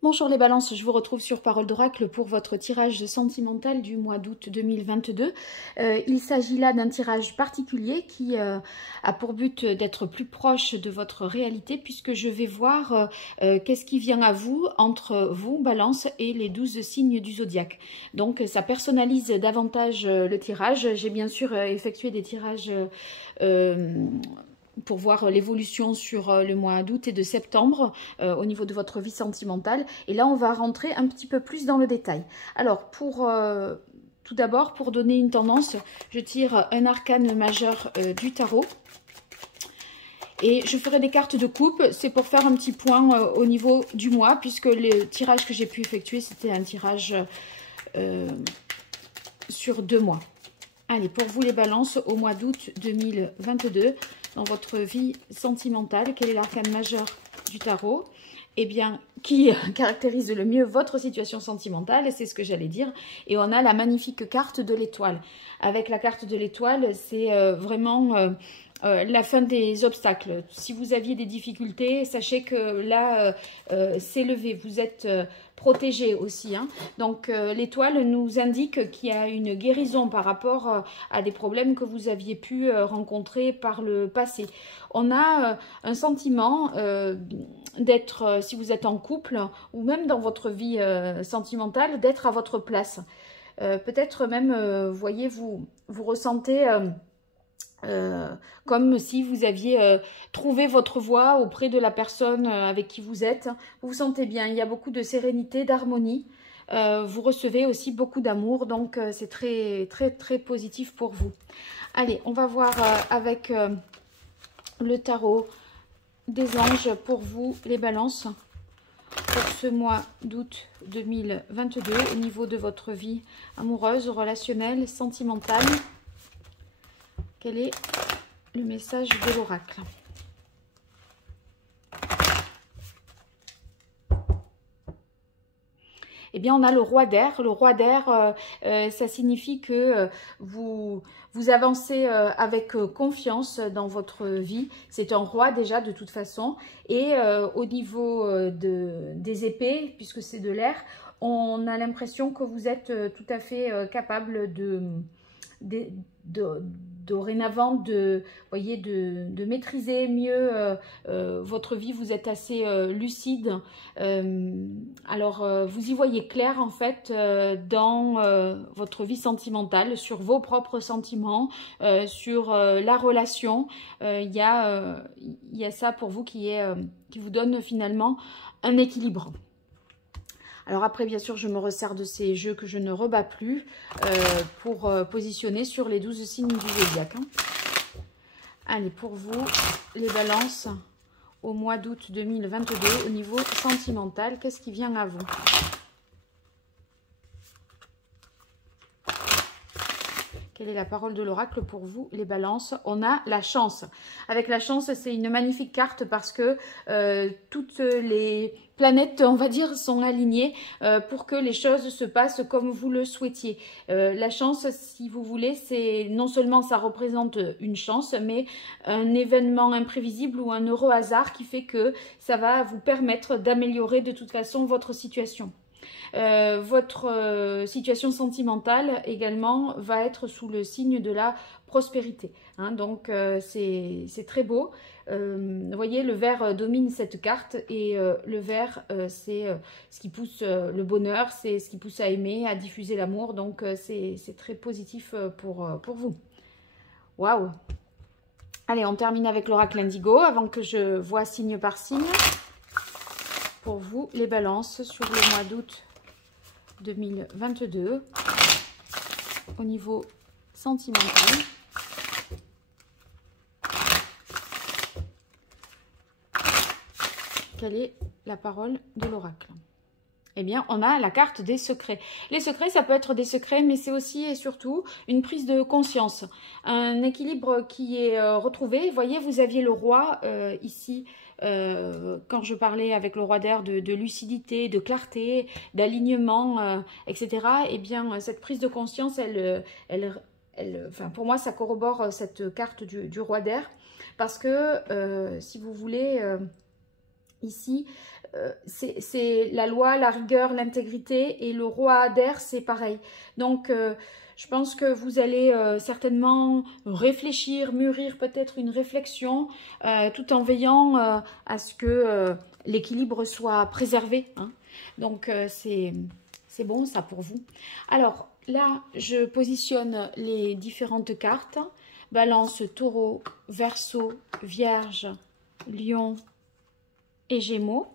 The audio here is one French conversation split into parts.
Bonjour les balances, je vous retrouve sur Parole d'Oracle pour votre tirage sentimental du mois d'août 2022. Il s'agit là d'un tirage particulier qui a pour but d'être plus proche de votre réalité puisque je vais voir qu'est-ce qui vient à vous entre vous, balance, et les 12 signes du zodiaque. Donc ça personnalise davantage le tirage. J'ai bien sûr effectué des tirages pour voir l'évolution sur le mois d'août et de septembre au niveau de votre vie sentimentale. Et là, on va rentrer un petit peu plus dans le détail. Alors, tout d'abord, pour donner une tendance, je tire un arcane majeur du tarot. Et je ferai des cartes de coupe, c'est pour faire un petit point au niveau du mois, puisque le tirage que j'ai pu effectuer, c'était un tirage sur 2 mois. Allez, pour vous les balances, au mois d'août 2022, dans votre vie sentimentale, quel est l'arcane majeur du tarot? Eh bien, qui caractérise le mieux votre situation sentimentale, c'est ce que j'allais dire. Et on a la magnifique carte de l'étoile. Avec la carte de l'étoile, c'est vraiment la fin des obstacles. Si vous aviez des difficultés, sachez que là, c'est levé. Vous êtes protégé aussi. Hein. Donc, l'étoile nous indique qu'il y a une guérison par rapport à des problèmes que vous aviez pu rencontrer par le passé. On a un sentiment d'être, si vous êtes en couple ou même dans votre vie sentimentale, d'être à votre place. Peut-être même, voyez, vous ressentez comme si vous aviez trouvé votre voie auprès de la personne avec qui vous êtes. Vous vous sentez bien, il y a beaucoup de sérénité, d'harmonie. Vous recevez aussi beaucoup d'amour, donc c'est très, très, très positif pour vous. Allez, on va voir avec le tarot des anges pour vous, les balances, pour ce mois d'août 2022, au niveau de votre vie amoureuse, relationnelle, sentimentale. Quel est le message de l'oracle? Eh bien, on a le roi d'air. Le roi d'air, ça signifie que vous avancez avec confiance dans votre vie. C'est un roi déjà de toute façon. Et au niveau des épées, puisque c'est de l'air, on a l'impression que vous êtes tout à fait capable dorénavant de maîtriser mieux votre vie. Vous êtes assez lucide. Alors, vous y voyez clair en fait dans votre vie sentimentale, sur vos propres sentiments, sur la relation. Il y a ça pour vous qui vous donne finalement un équilibre. Alors après, bien sûr, je me resserre de ces jeux que je ne rebats plus pour positionner sur les 12 signes du zodiaque. Hein. Allez, pour vous, les balances, au mois d'août 2022, au niveau sentimental, qu'est-ce qui vient à vous? Quelle est la parole de l'oracle pour vous, les balances? On a la chance. Avec la chance, c'est une magnifique carte parce que toutes les planètes, on va dire, sont alignées pour que les choses se passent comme vous le souhaitiez. La chance, si vous voulez, c'est non seulement ça représente une chance, mais un événement imprévisible ou un heureux hasard qui fait que ça va vous permettre d'améliorer de toute façon votre situation. Votre situation sentimentale également va être sous le signe de la prospérité. Hein, donc c'est très beau. Vous voyez, le vert domine cette carte et le vert, c'est ce qui pousse le bonheur, c'est ce qui pousse à aimer, à diffuser l'amour. Donc c'est très positif pour vous. Waouh! Allez, on termine avec l'oracle indigo avant que je vois signe par signe. Pour vous, les balances, sur le mois d'août 2022, au niveau sentimental. Quelle est la parole de l'oracle? Eh bien, on a la carte des secrets. Les secrets, ça peut être des secrets, mais c'est aussi et surtout une prise de conscience. Un équilibre qui est retrouvé. Vous voyez, vous aviez le roi ici, quand je parlais avec le roi d'air de lucidité, de clarté, d'alignement, etc. Eh bien, cette prise de conscience, enfin, pour moi, ça corrobore cette carte du roi d'air. Parce que, si vous voulez... Ici, c'est la loi, la rigueur, l'intégrité, et le roi d'air, c'est pareil. Donc, je pense que vous allez certainement réfléchir, mûrir peut-être une réflexion, tout en veillant à ce que l'équilibre soit préservé, hein. Donc, c'est bon ça pour vous. Alors, là, je positionne les différentes cartes. Balance, Taureau, Verseau, Vierge, Lion et Gémeaux.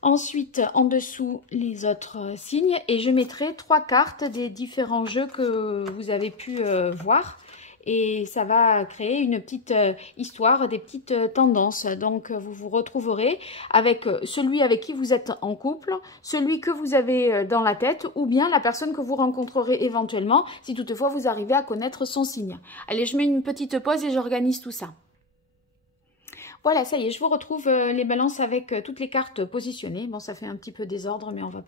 Ensuite, en dessous, les autres signes. Et je mettrai 3 cartes des différents jeux que vous avez pu voir. Et ça va créer une petite histoire, des petites tendances. Donc, vous vous retrouverez avec celui avec qui vous êtes en couple, celui que vous avez dans la tête, ou bien la personne que vous rencontrerez éventuellement, si toutefois vous arrivez à connaître son signe. Allez, je mets une petite pause et j'organise tout ça. Voilà, ça y est, je vous retrouve les balances avec toutes les cartes positionnées. Bon, ça fait un petit peu désordre, mais on va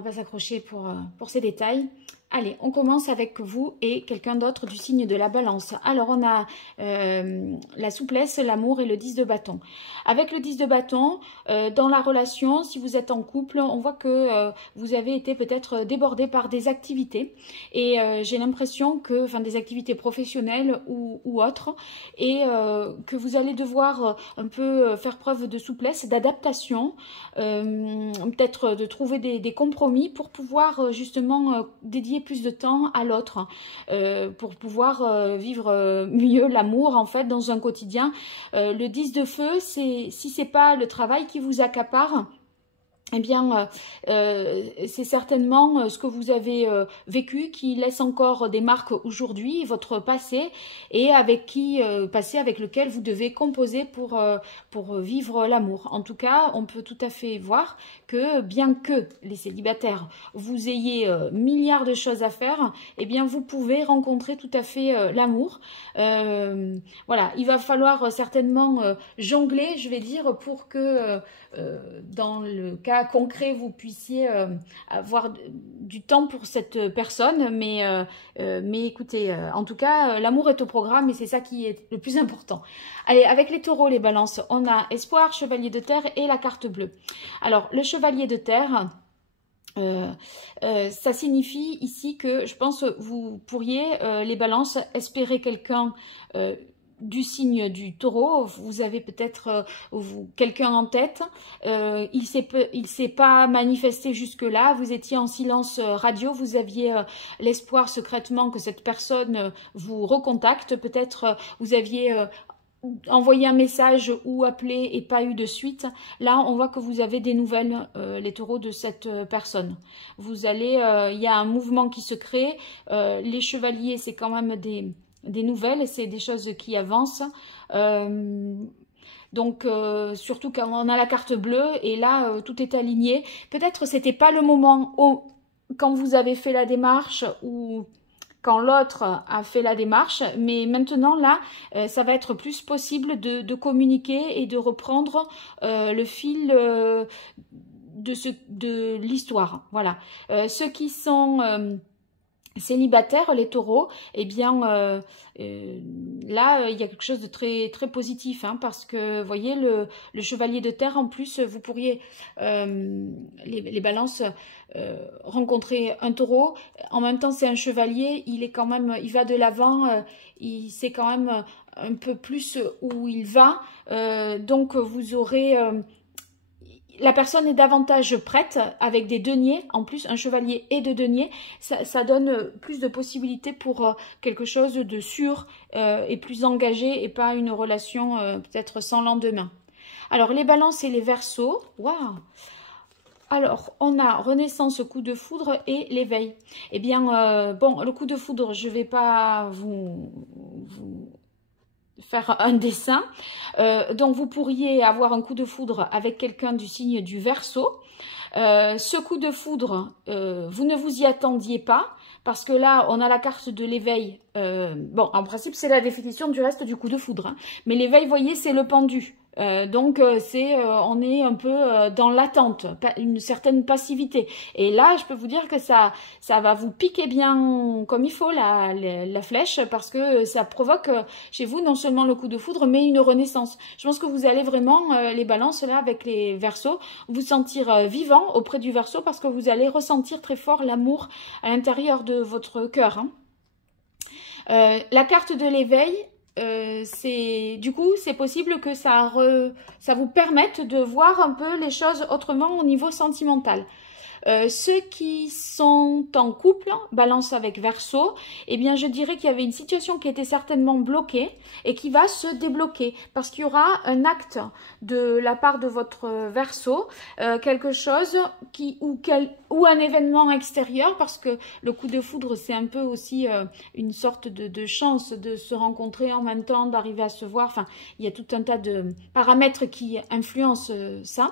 pas s'accrocher pour ces détails. Allez, on commence avec vous et quelqu'un d'autre du signe de la balance. Alors, on a la souplesse, l'amour et le 10 de bâton. Avec le 10 de bâton, dans la relation, si vous êtes en couple, on voit que vous avez été peut-être débordé par des activités. Et j'ai l'impression que, enfin, des activités professionnelles ou autres, et que vous allez devoir un peu faire preuve de souplesse, d'adaptation, peut-être de trouver des compromis pour pouvoir justement dédier plus de temps à l'autre, pour pouvoir vivre mieux l'amour en fait dans un quotidien. Le 10 de feu, si c'est pas le travail qui vous accapare, eh bien, c'est certainement ce que vous avez vécu qui laisse encore des marques aujourd'hui, votre passé, et avec avec lequel vous devez composer pour vivre l'amour. En tout cas, on peut tout à fait voir que bien que les célibataires, vous ayez milliards de choses à faire, eh bien, vous pouvez rencontrer tout à fait l'amour. Voilà, il va falloir certainement jongler, je vais dire, pour que dans le cas concret, vous puissiez avoir du temps pour cette personne, mais écoutez, en tout cas, l'amour est au programme et c'est ça qui est le plus important. Allez, avec les taureaux, les balances, on a espoir, chevalier de terre et la carte bleue. Alors, le chevalier de terre, ça signifie ici que je pense vous pourriez, les balances, espérer quelqu'un du signe du taureau. Vous avez peut-être quelqu'un en tête, il s'est pas manifesté jusque là, vous étiez en silence radio, vous aviez l'espoir secrètement que cette personne vous recontacte, peut-être vous aviez envoyé un message ou appelé et pas eu de suite. Là on voit que vous avez des nouvelles, les taureaux, de cette personne. Vous allez, il y a un mouvement qui se crée, les chevaliers c'est quand même des nouvelles, c'est des choses qui avancent. Donc, surtout quand on a la carte bleue, et là, tout est aligné. Peut-être c'était pas le moment quand vous avez fait la démarche ou quand l'autre a fait la démarche, mais maintenant, là, ça va être plus possible de communiquer et de reprendre le fil de l'histoire. Voilà. Ceux qui sont célibataires, les taureaux, eh bien, là, il y a quelque chose de très, très positif, hein, parce que, vous voyez, le chevalier de terre, en plus, vous pourriez, les balances, rencontrer un taureau. En même temps, c'est un chevalier, il est quand même, il va de l'avant, il sait quand même un peu plus où il va, donc vous aurez... la personne est davantage prête, avec des deniers, en plus un chevalier et deux deniers, ça donne plus de possibilités pour quelque chose de sûr et plus engagé, et pas une relation peut-être sans lendemain. Alors les balances et les verseaux, waouh! Alors, on a renaissance, coup de foudre et l'éveil. Eh bien, bon, le coup de foudre, je ne vais pas vous faire un dessin. Donc, vous pourriez avoir un coup de foudre avec quelqu'un du signe du Verseau. Ce coup de foudre, vous ne vous y attendiez pas, parce que là, on a la carte de l'éveil. Bon, en principe, c'est la définition du reste du coup de foudre, hein. Mais l'éveil, vous voyez, c'est le pendu. On est un peu dans l'attente, une certaine passivité. Et là, je peux vous dire que ça va vous piquer bien comme il faut la flèche, parce que ça provoque chez vous non seulement le coup de foudre, mais une renaissance. Je pense que vous allez vraiment, les balances là avec les Verseaux, vous sentir vivant auprès du Verseau, parce que vous allez ressentir très fort l'amour à l'intérieur de votre cœur. La carte de l'éveil, c'est possible que ça vous permette de voir un peu les choses autrement au niveau sentimental. Ceux qui sont en couple, Balance avec Verseau, eh bien je dirais qu'il y avait une situation qui était certainement bloquée et qui va se débloquer, parce qu'il y aura un acte de la part de votre Verseau, quelque chose ou un événement extérieur, parce que le coup de foudre c'est un peu aussi une sorte de chance de se rencontrer en même temps, d'arriver à se voir. Enfin, il y a tout un tas de paramètres qui influencent ça.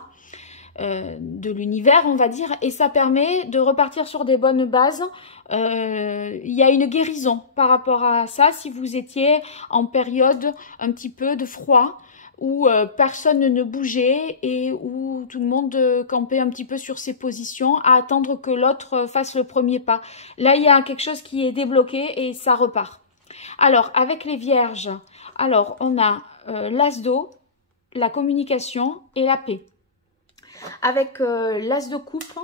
De l'univers, on va dire, et ça permet de repartir sur des bonnes bases. Il y a une guérison par rapport à ça, si vous étiez en période un petit peu de froid, où personne ne bougeait et où tout le monde campait un petit peu sur ses positions à attendre que l'autre fasse le premier pas. Là, il y a quelque chose qui est débloqué et ça repart. Alors, avec les Vierges, alors on a l'As d'eau, la communication et la paix. Avec l'As de coupe,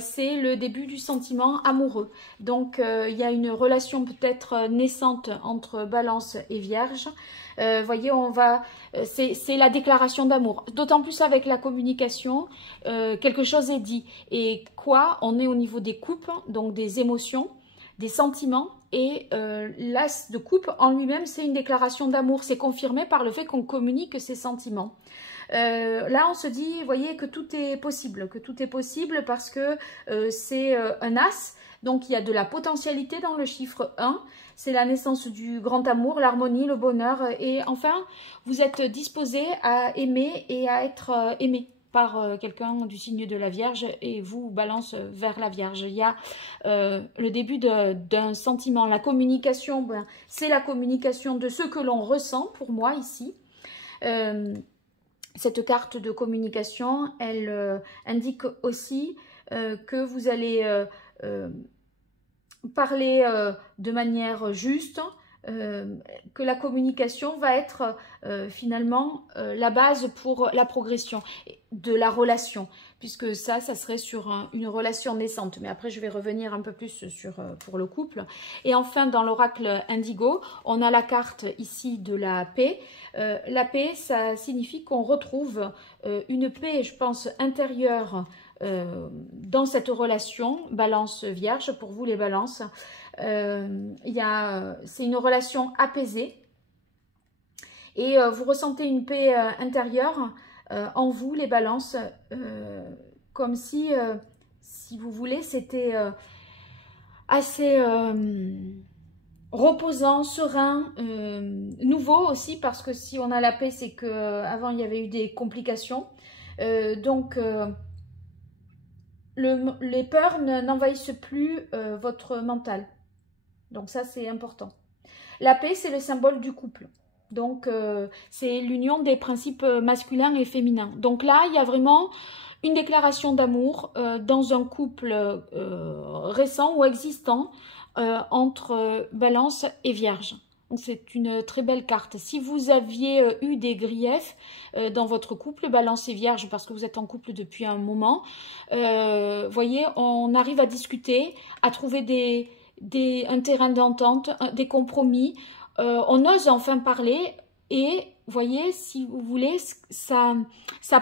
c'est le début du sentiment amoureux. Donc, il y a une relation peut-être naissante entre Balance et Vierge. Voyez, c'est la déclaration d'amour. D'autant plus avec la communication, quelque chose est dit. Et quoi? On est au niveau des coupes, donc des émotions, des sentiments. Et l'As de coupe en lui-même, c'est une déclaration d'amour. C'est confirmé par le fait qu'on communique ses sentiments. Là, on se dit, vous voyez, que tout est possible, parce que c'est un As, donc il y a de la potentialité dans le chiffre 1, c'est la naissance du grand amour, l'harmonie, le bonheur, et enfin, vous êtes disposé à aimer et à être aimé par quelqu'un du signe de la Vierge, et vous Balance vers la Vierge. Il y a le début d'un sentiment. La communication, ben, c'est la communication de ce que l'on ressent, pour moi, ici. Cette carte de communication, elle indique aussi que vous allez parler de manière juste, que la communication va être finalement la base pour la progression de la relation, puisque ça serait sur une relation naissante. Mais après, je vais revenir un peu plus pour le couple. Et enfin, dans l'oracle Indigo, on a la carte ici de la paix. La paix, ça signifie qu'on retrouve une paix, je pense, intérieure dans cette relation Balance-Vierge, pour vous les Balances. C'est une relation apaisée et vous ressentez une paix intérieure en vous les Balances, comme si vous voulez, c'était assez reposant, serein, nouveau aussi, parce que si on a la paix, c'est que avant il y avait eu des complications, donc les peurs n'envahissent plus votre mental. Donc ça, c'est important. La paix, c'est le symbole du couple. Donc, c'est l'union des principes masculins et féminins. Donc là, il y a vraiment une déclaration d'amour dans un couple récent ou existant entre Balance et Vierge. Donc c'est une très belle carte. Si vous aviez eu des griefs dans votre couple, Balance et Vierge, parce que vous êtes en couple depuis un moment, voyez, on arrive à discuter, à trouver un terrain d'entente, des compromis. On ose enfin parler et, voyez, si vous voulez, ça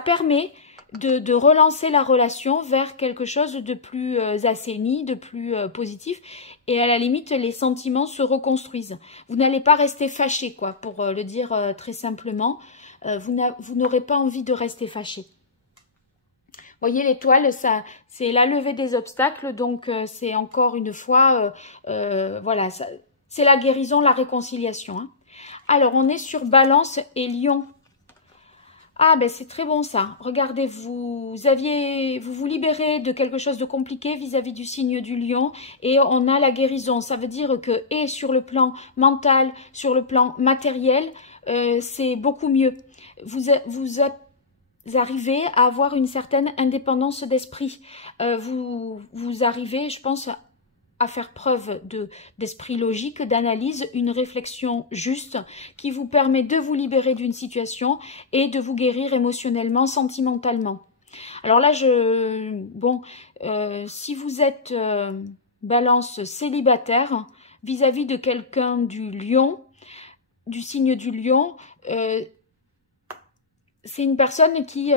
permet de relancer la relation vers quelque chose de plus assaini, de plus positif. Et à la limite, les sentiments se reconstruisent. Vous n'allez pas rester fâché, quoi, pour le dire très simplement. Vous n'aurez pas envie de rester fâché. Voyez, l'étoile, c'est la levée des obstacles, donc c'est encore une fois, voilà, c'est la guérison, la réconciliation. Hein. Alors, on est sur Balance et Lion. Ah, ben c'est très bon ça. Regardez, vous vous libérez de quelque chose de compliqué vis-à-vis du signe du Lion et on a la guérison. Ça veut dire que, et sur le plan mental, sur le plan matériel, c'est beaucoup mieux. Vous arrivez à avoir une certaine indépendance d'esprit. Vous arrivez, je pense, à faire preuve d'esprit logique, d'analyse, une réflexion juste qui vous permet de vous libérer d'une situation et de vous guérir émotionnellement, sentimentalement. Alors là, si vous êtes balance célibataire vis-à-vis de quelqu'un du lion, du signe du lion, c'est une personne qui,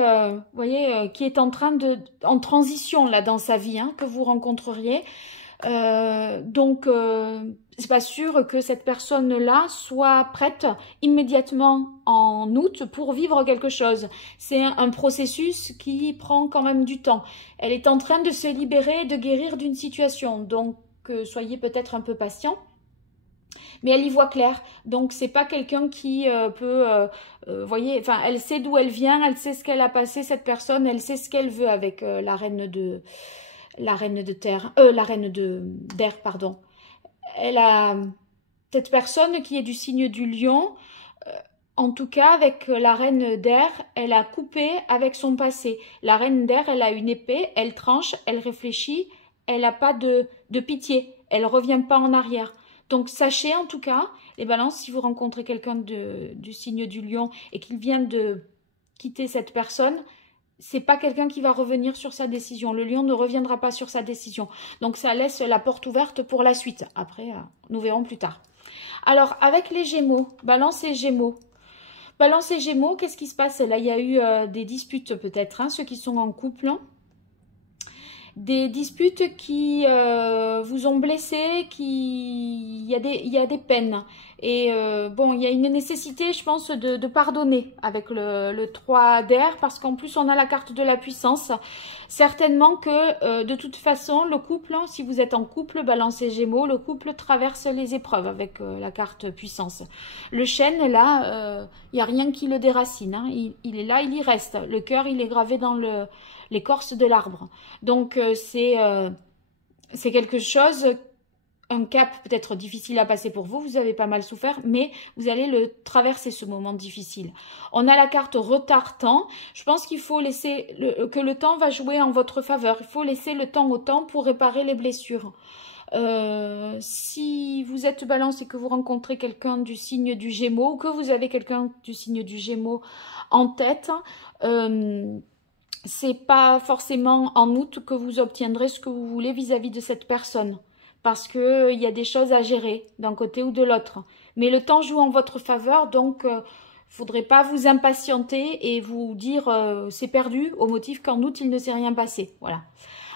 qui est en transition là dans sa vie, hein, que vous rencontreriez. C'est pas sûr que cette personne-là soit prête immédiatement en août pour vivre quelque chose. C'est un processus qui prend quand même du temps. Elle est en train de se libérer, de guérir d'une situation. Donc, soyez peut-être un peu patient. Mais elle y voit clair. Donc, c'est pas quelqu'un qui voyez, enfin, elle sait d'où elle vient, elle sait ce qu'elle a passé, cette personne, elle sait ce qu'elle veut avec la reine d'air, pardon. Elle a cette personne qui est du signe du lion, en tout cas avec la reine d'air, elle a coupé avec son passé. La reine d'air, elle a une épée, elle tranche, elle réfléchit, elle n'a pas de pitié, elle revient pas en arrière. Donc sachez en tout cas, les balances, si vous rencontrez quelqu'un du signe du lion et qu'il vient de quitter cette personne, c'est pas quelqu'un qui va revenir sur sa décision. Le lion ne reviendra pas sur sa décision. Donc ça laisse la porte ouverte pour la suite. Après, nous verrons plus tard. Alors, avec les Gémeaux, Balance et Gémeaux. Balance et Gémeaux, qu'est-ce qui se passe? Là, il y a eu des disputes peut-être, hein, ceux qui sont en couple. Des disputes qui vous ont blessé, il y a des peines. Et bon, il y a une nécessité, je pense, de pardonner avec le 3 d'air, parce qu'en plus, on a la carte de la puissance. Certainement que, de toute façon, le couple, hein, si vous êtes en couple, Balance et Gémeaux, le couple traverse les épreuves avec la carte puissance. Le chêne, là, il n'y a rien qui le déracine. Hein. Il est là, il y reste. Le cœur, il est gravé dans l'écorce de l'arbre. Donc, c'est quelque chose, un cap peut-être difficile à passer pour vous. Vous avez pas mal souffert, mais vous allez le traverser, ce moment difficile. On a la carte retard-temps. Je pense qu'il faut laisser, que le temps va jouer en votre faveur. Il faut laisser le temps au temps pour réparer les blessures. Si vous êtes Balance et que vous rencontrez quelqu'un du signe du Gémeaux, ou que vous avez quelqu'un du signe du Gémeaux en tête, c'est pas forcément en août que vous obtiendrez ce que vous voulez vis-à-vis de cette personne. Parce que il y a des choses à gérer d'un côté ou de l'autre. Mais le temps joue en votre faveur, donc faudrait pas vous impatienter et vous dire c'est perdu au motif qu'en août il ne s'est rien passé. Voilà.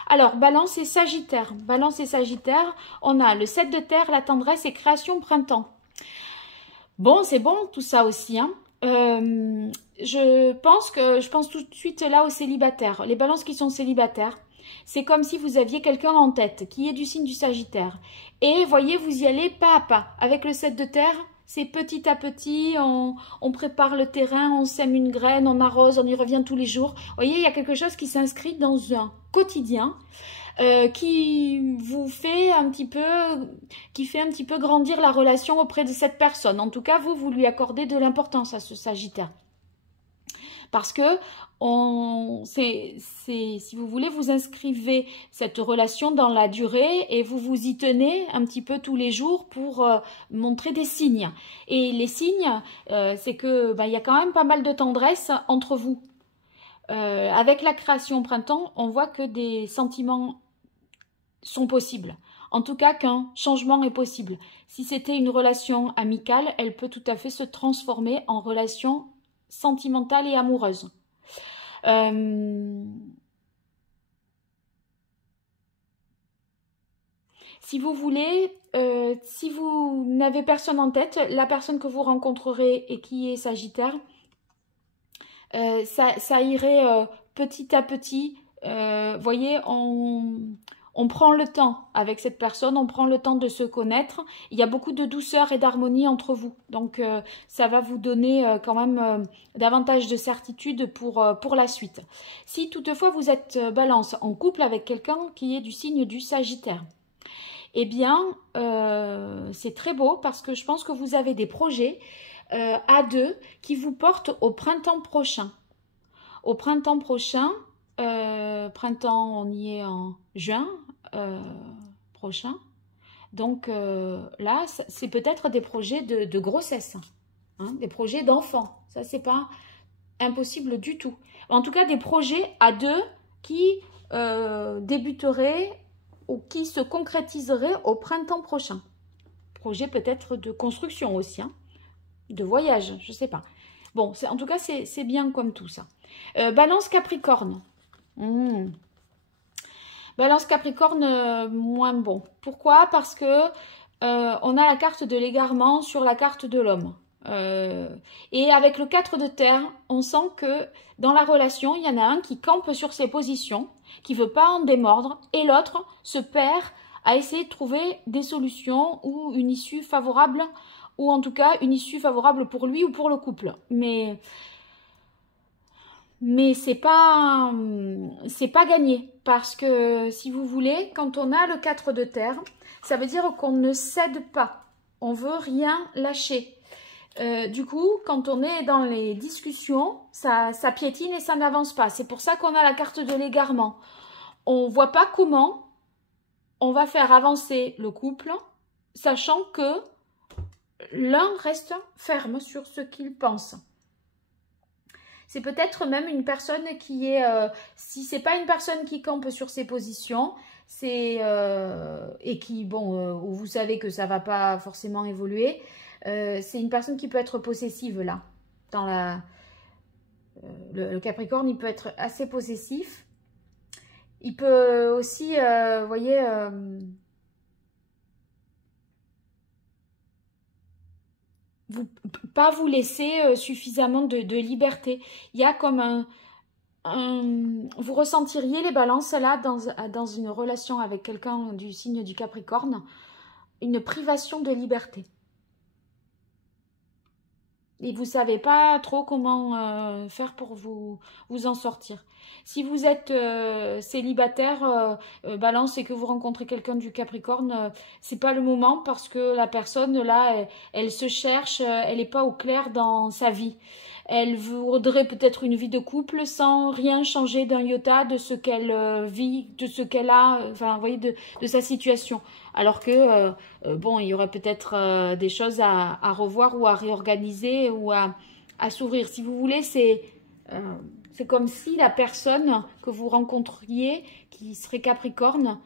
Alors, Balance et Sagittaire. Balance et Sagittaire, on a le 7 de terre, la tendresse et création printemps. Bon, c'est bon tout ça aussi, hein. Je pense tout de suite là aux célibataires. Les balances qui sont célibataires, c'est comme si vous aviez quelqu'un en tête qui est du signe du Sagittaire. Et voyez, vous y allez pas à pas. Avec le 7 de terre, c'est petit à petit, on prépare le terrain, on sème une graine, on arrose, on y revient tous les jours. Voyez, il y a quelque chose qui s'inscrit dans un quotidien qui vous fait qui fait un petit peu grandir la relation auprès de cette personne. En tout cas, vous lui accordez de l'importance à ce Sagittaire. Parce que si vous voulez, vous inscrivez cette relation dans la durée et vous vous y tenez un petit peu tous les jours pour montrer des signes. Et les signes, c'est que il y a quand même pas mal de tendresse entre vous. Avec la création printemps, on voit que des sentiments sont possibles. En tout cas, qu'un changement est possible. Si c'était une relation amicale, elle peut tout à fait se transformer en relation sentimentale et amoureuse. Si vous voulez, si vous n'avez personne en tête, la personne que vous rencontrerez et qui est Sagittaire, ça irait petit à petit. Voyez, on prend le temps avec cette personne, on prend le temps de se connaître. Il y a beaucoup de douceur et d'harmonie entre vous. Donc, ça va vous donner quand même davantage de certitude pour la suite. Si toutefois vous êtes Balance en couple avec quelqu'un qui est du signe du Sagittaire, eh bien, c'est très beau parce que je pense que vous avez des projets à deux qui vous porte au printemps prochain. Au printemps prochain, printemps, on y est en juin prochain. Donc là, c'est peut-être des projets de grossesse, hein, des projets d'enfants. Ça, c'est pas impossible du tout. En tout cas, des projets à deux qui débuteraient ou qui se concrétiseraient au printemps prochain. Projet peut-être de construction aussi, hein, de voyage, je sais pas. Bon, en tout cas, c'est bien comme tout ça. Balance Capricorne. Balance Capricorne, moins bon. Pourquoi? Parce que on a la carte de l'égarement sur la carte de l'homme. Et avec le 4 de terre, on sent que dans la relation, il y en a un qui campe sur ses positions, qui ne veut pas en démordre, et l'autre se perd à essayer de trouver des solutions ou une issue favorable, ou en tout cas une issue favorable pour lui ou pour le couple. Mais c'est pas gagné, parce que si vous voulez, quand on a le 4 de terre, ça veut dire qu'on ne cède pas, on veut rien lâcher. Du coup, quand on est dans les discussions, ça piétine et ça n'avance pas. C'est pour ça qu'on a la carte de l'égarement. On ne voit pas comment on va faire avancer le couple, sachant que l'un reste ferme sur ce qu'il pense. C'est peut-être même une personne qui est, si c'est pas une personne qui campe sur ses positions, c'est et qui, bon, où vous savez que ça va pas forcément évoluer, c'est une personne qui peut être possessive là. Dans le Capricorne, il peut être assez possessif. Il peut aussi, vous voyez, pas vous laisser suffisamment de liberté. Il y a comme vous ressentiriez les balances là dans une relation avec quelqu'un du signe du Capricorne, une privation de liberté. Et vous ne savez pas trop comment faire pour vous en sortir. Si vous êtes célibataire, balance, et que vous rencontrez quelqu'un du Capricorne, c'est pas le moment, parce que la personne là, elle se cherche, elle n'est pas au clair dans sa vie. Elle voudrait peut-être une vie de couple sans rien changer d'un iota de ce qu'elle vit, de ce qu'elle a, enfin, vous voyez, de sa situation. Alors que, bon, il y aurait peut-être des choses à revoir ou à réorganiser ou à s'ouvrir. Si vous voulez, c'est comme si la personne que vous rencontriez, qui serait Capricorne,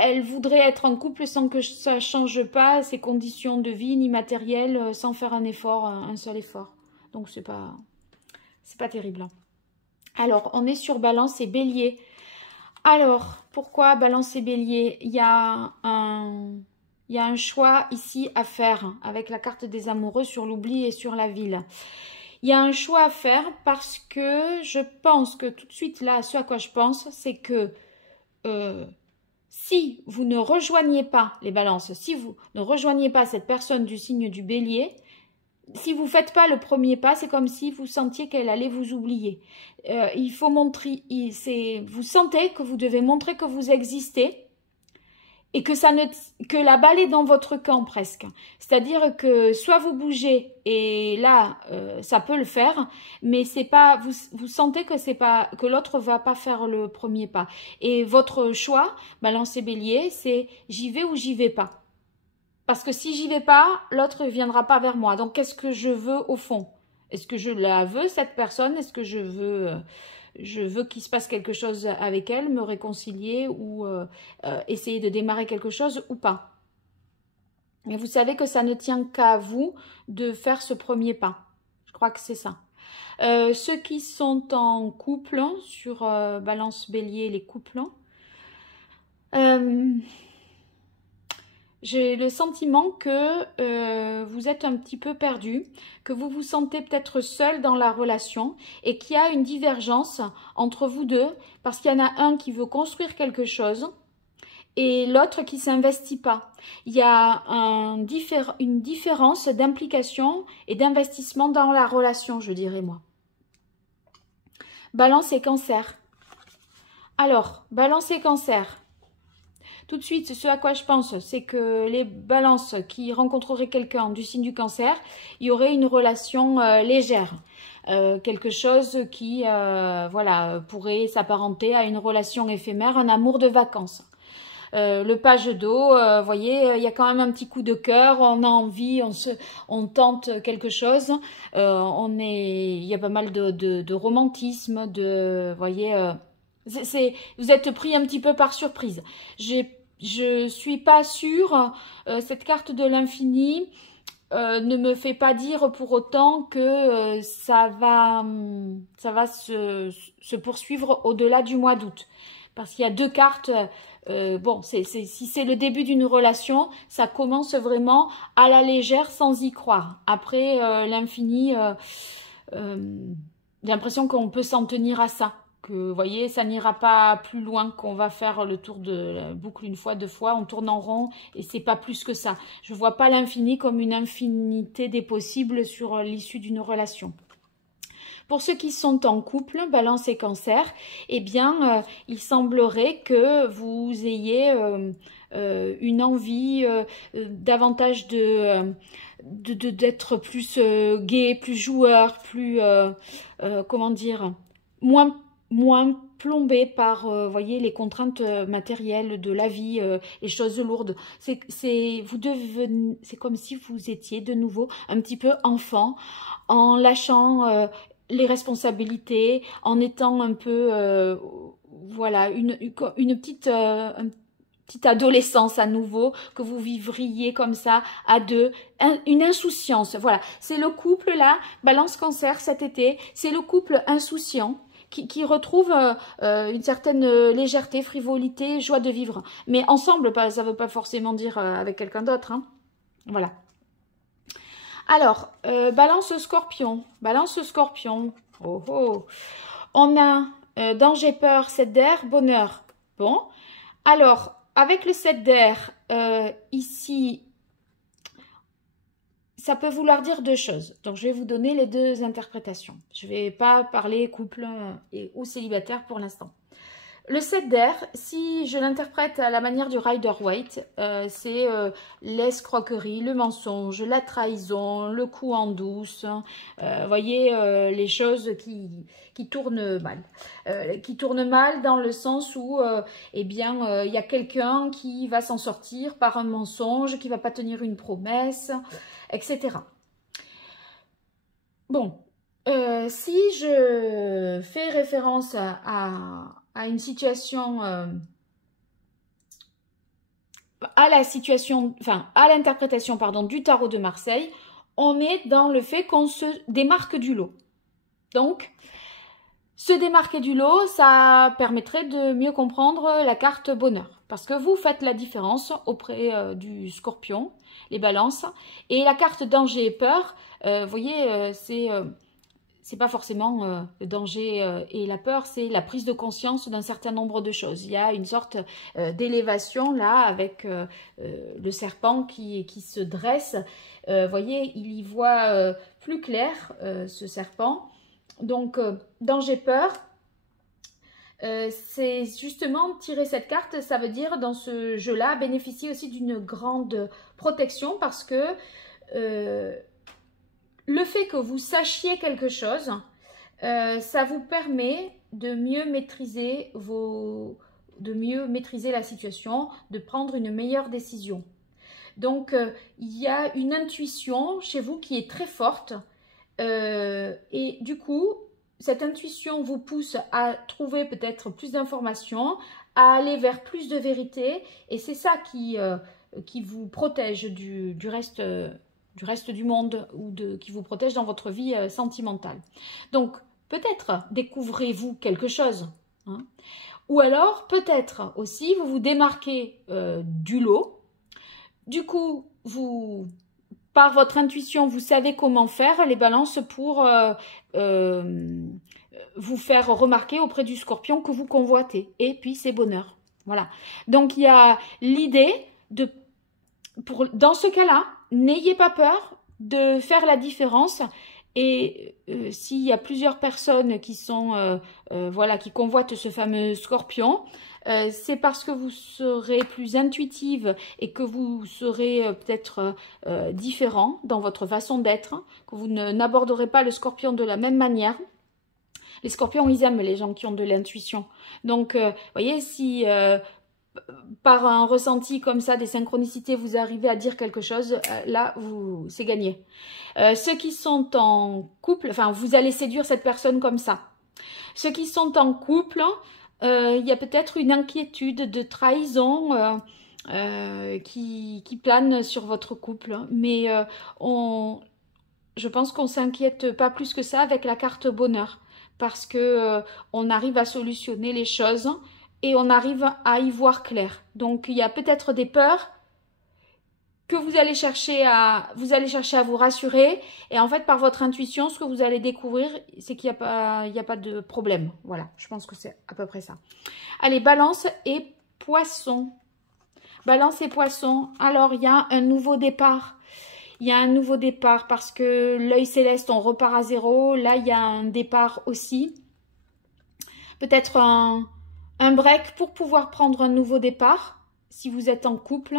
elle voudrait être en couple sans que ça ne change pas ses conditions de vie ni matérielles, sans faire un effort, un seul effort. Donc, c'est pas terrible. Alors, on est sur Balance et Bélier. Alors, pourquoi Balance et Bélier? Il y a un choix ici à faire avec la carte des amoureux sur l'oubli et sur la ville. Il y a un choix à faire parce que je pense que tout de suite là, ce à quoi je pense, c'est que si vous ne rejoignez pas les balances, si vous ne rejoignez pas cette personne du signe du Bélier, si vous ne faites pas le premier pas, c'est comme si vous sentiez qu'elle allait vous oublier. Il faut montrer, vous sentez que vous devez montrer que vous existez et que la balle est dans votre camp presque. C'est-à-dire que soit vous bougez et là, ça peut le faire, mais c'est pas, vous sentez que l'autre va pas faire le premier pas. Et votre choix, Balance et Bélier, c'est j'y vais ou j'y vais pas. Parce que si j'y vais pas, l'autre ne viendra pas vers moi. Donc, qu'est-ce que je veux au fond? Est-ce que je la veux, cette personne? Est-ce que je veux qu'il se passe quelque chose avec elle, me réconcilier ou essayer de démarrer quelque chose ou pas? Mais vous savez que ça ne tient qu'à vous de faire ce premier pas. Je crois que c'est ça. Ceux qui sont en couple, sur Balance Bélier, les couples, j'ai le sentiment que vous êtes un petit peu perdu, que vous vous sentez peut-être seul dans la relation et qu'il y a une divergence entre vous deux parce qu'il y en a un qui veut construire quelque chose et l'autre qui ne s'investit pas. Il y a une différence d'implication et d'investissement dans la relation, je dirais moi. Balance et Cancer. Alors, Balance et Cancer. Tout de suite, ce à quoi je pense, c'est que les balances qui rencontreraient quelqu'un du signe du cancer, il y aurait une relation légère. Quelque chose qui voilà, pourrait s'apparenter à une relation éphémère, un amour de vacances. Le page d'eau, vous voyez, il y a quand même un petit coup de cœur, on a envie, on tente quelque chose, il y a pas mal de romantisme, vous voyez, vous êtes pris un petit peu par surprise. Je suis pas sûre, cette carte de l'infini ne me fait pas dire pour autant que ça va se poursuivre au-delà du mois d'août. Parce qu'il y a deux cartes, bon, si c'est le début d'une relation, ça commence vraiment à la légère sans y croire. Après, l'infini, j'ai l'impression qu'on peut s'en tenir à ça. Que, vous voyez, ça n'ira pas plus loin, qu'on va faire le tour de la boucle une fois, deux fois, on tourne en rond et c'est pas plus que ça. Je vois pas l'infini comme une infinité des possibles sur l'issue d'une relation. Pour ceux qui sont en couple, Balance et Cancer, eh bien, il semblerait que vous ayez une envie davantage d'être plus gai, plus joueur, plus, comment dire, moins plombé par, voyez, les contraintes matérielles de la vie, les choses lourdes. C'est comme si vous étiez de nouveau un petit peu enfant, en lâchant les responsabilités, en étant un peu, voilà, une petite adolescence à nouveau, que vous vivriez comme ça, à deux, une insouciance. Voilà, c'est le couple là, Balance Cancer cet été, c'est le couple insouciant, qui retrouve une certaine légèreté, frivolité, joie de vivre. Mais ensemble, ça ne veut pas forcément dire avec quelqu'un d'autre. Hein. Voilà. Alors, Balance Scorpion. Balance Scorpion. Oh oh. On a danger, peur, 7 d'air, bonheur. Bon. Alors, avec le 7 d'air, ici, ça peut vouloir dire deux choses. Donc, je vais vous donner les deux interprétations. Je ne vais pas parler couple ou célibataire pour l'instant. Le 7 d'air, si je l'interprète à la manière du Rider-Waite, c'est l'escroquerie, le mensonge, la trahison, le coup en douce. Voyez, les choses qui tournent mal. Qui tournent mal dans le sens où, eh bien, il y a quelqu'un qui va s'en sortir par un mensonge, qui ne va pas tenir une promesse, etc. Bon, si je fais référence à une situation, à l'interprétation, pardon, du tarot de Marseille, on est dans le fait qu'on se démarque du lot. Donc, se démarquer du lot, ça permettrait de mieux comprendre la carte bonheur. Parce que vous faites la différence auprès du Scorpion, les balances, et la carte danger et peur, vous voyez, c'est pas forcément le danger et la peur, c'est la prise de conscience d'un certain nombre de choses. Il y a une sorte d'élévation là avec le serpent qui se dresse. Voyez, il y voit plus clair, ce serpent. Donc, danger, peur, c'est justement tirer cette carte, ça veut dire dans ce jeu-là, bénéficier aussi d'une grande protection parce que le fait que vous sachiez quelque chose, ça vous permet de mieux maîtriser la situation, de prendre une meilleure décision. Donc, il y a une intuition chez vous qui est très forte et du coup, cette intuition vous pousse à trouver peut-être plus d'informations, à aller vers plus de vérité et c'est ça qui vous protège du reste du monde ou qui vous protège dans votre vie sentimentale. Donc, peut-être découvrez-vous quelque chose. Hein, ou alors, peut-être aussi, vous vous démarquez du lot. Du coup, par votre intuition, vous savez comment faire les balances pour vous faire remarquer auprès du Scorpion que vous convoitez. Et puis, c'est bonheur. Voilà. Donc, il y a l'idée dans ce cas-là, n'ayez pas peur de faire la différence Et s'il y a plusieurs personnes qui sont, voilà, qui convoitent ce fameux scorpion, c'est parce que vous serez plus intuitive et que vous serez peut-être différent dans votre façon d'être, que vous n'aborderez pas le scorpion de la même manière. Les scorpions, ils aiment les gens qui ont de l'intuition. Donc, vous voyez, si par un ressenti comme ça, des synchronicités, vous arrivez à dire quelque chose, là, c'est gagné. Ceux qui sont en couple, enfin, vous allez séduire cette personne comme ça. Ceux qui sont en couple, il y a peut-être une inquiétude de trahison qui plane sur votre couple. Mais je pense qu'on ne s'inquiète pas plus que ça avec la carte bonheur. Parce que on arrive à solutionner les choses et on arrive à y voir clair. Donc, il y a peut-être des peurs que vous allez chercher à vous rassurer. Et en fait, par votre intuition, ce que vous allez découvrir, c'est qu'il n'y a pas de problème. Voilà, je pense que c'est à peu près ça. Allez, Balance et Poisson. Balance et Poisson. Alors, il y a un nouveau départ. Il y a un nouveau départ parce que l'œil céleste, on repart à zéro. Là, il y a un départ aussi. Peut-être un break pour pouvoir prendre un nouveau départ, si vous êtes en couple.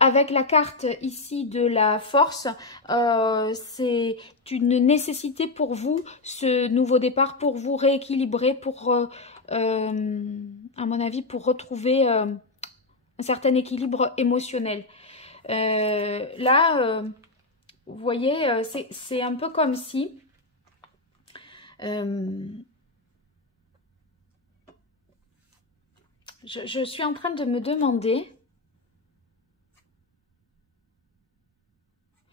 Avec la carte ici de la force, c'est une nécessité pour vous, ce nouveau départ, pour vous rééquilibrer, pour, à mon avis, pour retrouver un certain équilibre émotionnel. Là, vous voyez, c'est un peu comme si... je suis en train de me demander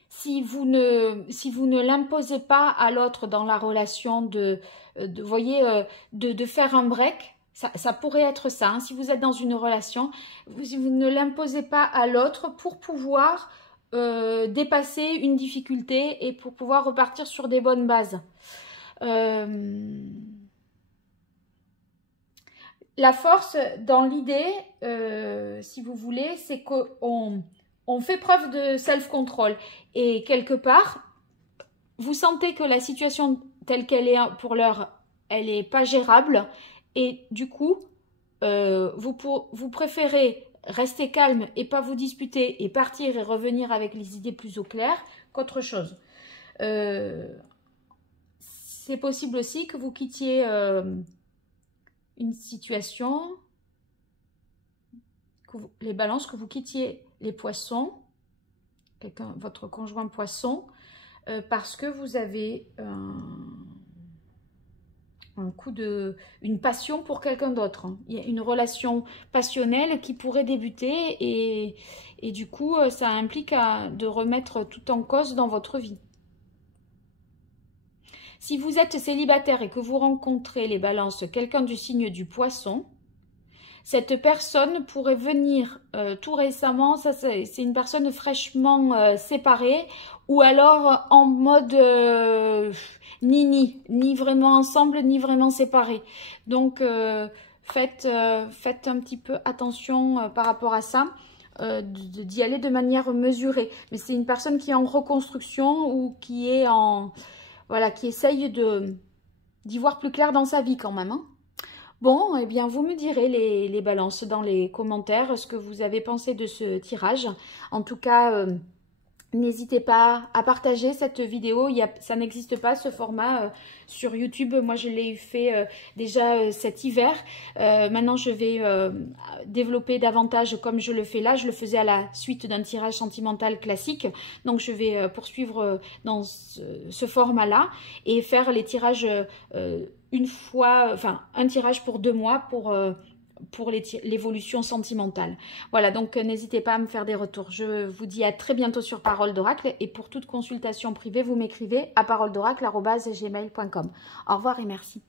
si vous ne l'imposez pas à l'autre dans la relation voyez, de faire un break. Ça pourrait être ça, hein, si vous êtes dans une relation, si vous ne l'imposez pas à l'autre pour pouvoir dépasser une difficulté et pour pouvoir repartir sur des bonnes bases. La force, dans l'idée, si vous voulez, c'est qu'on fait preuve de self-control. Et quelque part, vous sentez que la situation telle qu'elle est pour l'heure, elle n'est pas gérable. Et du coup, vous préférez rester calme et pas vous disputer et partir et revenir avec les idées plus au clair qu'autre chose. C'est possible aussi que vous quittiez une situation, les balances, que vous quittiez les poissons, votre conjoint poisson, parce que vous avez une passion pour quelqu'un d'autre. Il y a une relation passionnelle qui pourrait débuter et du coup, ça implique de remettre tout en cause dans votre vie. Si vous êtes célibataire et que vous rencontrez les balances, quelqu'un du signe du poisson, cette personne pourrait venir tout récemment, c'est une personne fraîchement séparée ou alors en mode ni vraiment ensemble, ni vraiment séparés. Donc, faites un petit peu attention par rapport à ça, d'y aller de manière mesurée. Mais c'est une personne qui est en reconstruction ou qui est voilà, qui essaye d'y voir plus clair dans sa vie quand même, hein. Bon, eh bien, vous me direz les balances dans les commentaires, ce que vous avez pensé de ce tirage. En tout cas, n'hésitez pas à partager cette vidéo. Ça n'existe pas, ce format sur YouTube. Moi, je l'ai fait déjà cet hiver. Maintenant, je vais développer davantage comme je le fais là. Je le faisais à la suite d'un tirage sentimental classique. Donc, je vais poursuivre dans ce format-là et faire les tirages une fois, enfin, un tirage pour 2 mois pour l'évolution sentimentale. Voilà, donc n'hésitez pas à me faire des retours. Je vous dis à très bientôt sur Parole d'Oracle et pour toute consultation privée, vous m'écrivez à paroledoracle@gmail.com. Au revoir et merci.